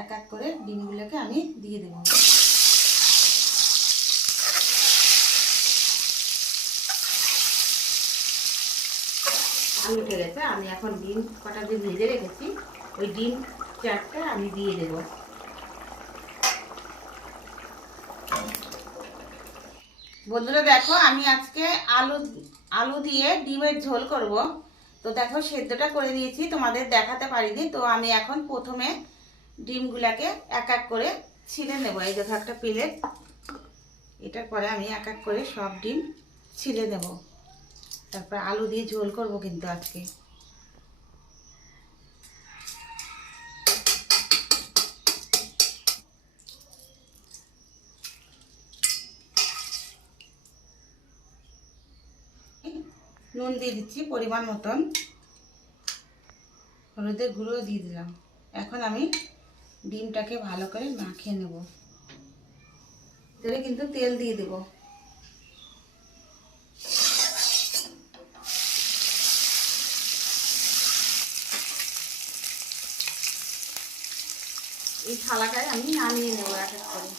এক এক করে ডিমগুলোকে আমি দিয়ে দেবো। আলু উঠে গেছে, আমি এখন ডিম কটা যে ভেজে রেখেছি ওই ডিম 4টে আমি দিয়ে দেব। বন্ধুরা দেখো, আমি আজকে আলু দিয়ে ডিমের ঝোল করব। তো দেখো সেদ্ধটা করে দিয়েছি, তোমাদের দেখাতে পারিনি। তো আমি এখন প্রথমে ডিমগুলাকে এক এক করে ছিলে নেব। এই দেখো একটা প্লেট, এটার পরে আমি এক এক করে সব ডিম ছিলে দেব। তারপর আলু দিয়ে ঝোল করব কিন্তু আজকে। নুন দিয়ে দিচ্ছি পরিমাণ মতন, হলুদের গুঁড়ো দিয়ে দিলাম। এখন আমি ডিমটাকে ভালো করে মাখিয়ে নেব। এবারে কিন্তু তেল দিয়ে দেব। এই থালাটায় আমি নামিয়ে নেব এক এক করে।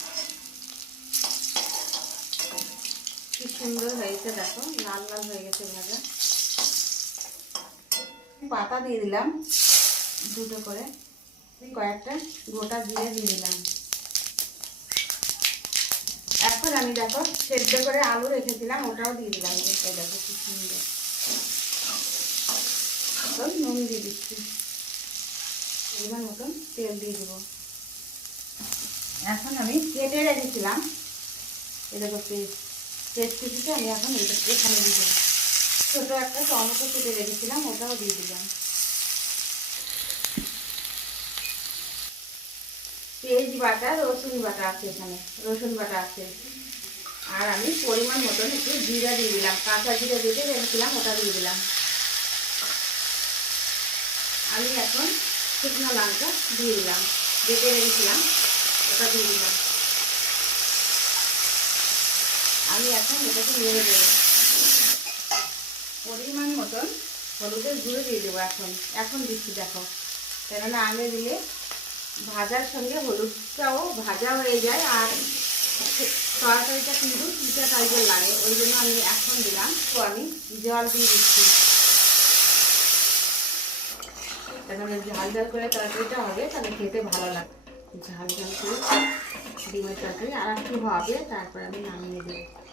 কি সুন্দর হয়েছে দেখো, লাল লাল হয়ে গেছে ভাজা। পাতা দিয়ে দিলাম দুটো করে, কয়েকটা গোটা জিরে দিয়ে দিলাম। এখন আমি দেখো সেদ্ধ করে আলু রেখেছিলাম ওটাও দিয়ে দিলাম। দেখো কি সুন্দর। নুন দিয়ে দিচ্ছি, পরিমাণ মতন তেল দিয়ে দেবো। এখন আমি কেটে রেখেছিলাম এ দেখো পেস্ট কুচিটা আমি এখন এখানে দিয়ে দেবো। ছোটো একটা টমেটো কেটে রেখেছিলাম ওটাও দিয়ে দিলাম। পেঁয়াজ বাটা, রসুন বাটা আছে, এখানে রসুন বাটা আছে। আর আমি পরিমাণ মতন একটু জিরা দিয়ে দিলাম, কাঁচা জিরা বেটে রেখেছিলাম ওটা দিয়ে দিলাম। আমি এখন শুকনো লঙ্কা দিয়ে দিলাম, বেটে রেখেছিলাম ওটা দিয়ে দিলাম। আমি এখন এটাকে নেড়ে দেবো। পরিমাণ মতন হলুদের গুঁড়ো দিয়ে দেবো। এখন দিচ্ছি দেখো, কেননা আগে দিলে ভাজার সঙ্গে হলুদটাও ভাজা হয়ে যায় আর তরকারিটা কিন্তু চিটা টাইপের লাগে, ওই জন্য আমি এখন দিলাম। তো আমি জল দিয়ে দিচ্ছি, কেননা ঝাল ঝাল করে তরকারিটা হবে, তাহলে খেতে ভালো লাগে। ঝাল ঝাল করে ডিমের তরকারি আর একটু হবে, তারপর আমি নামিয়ে দেবো।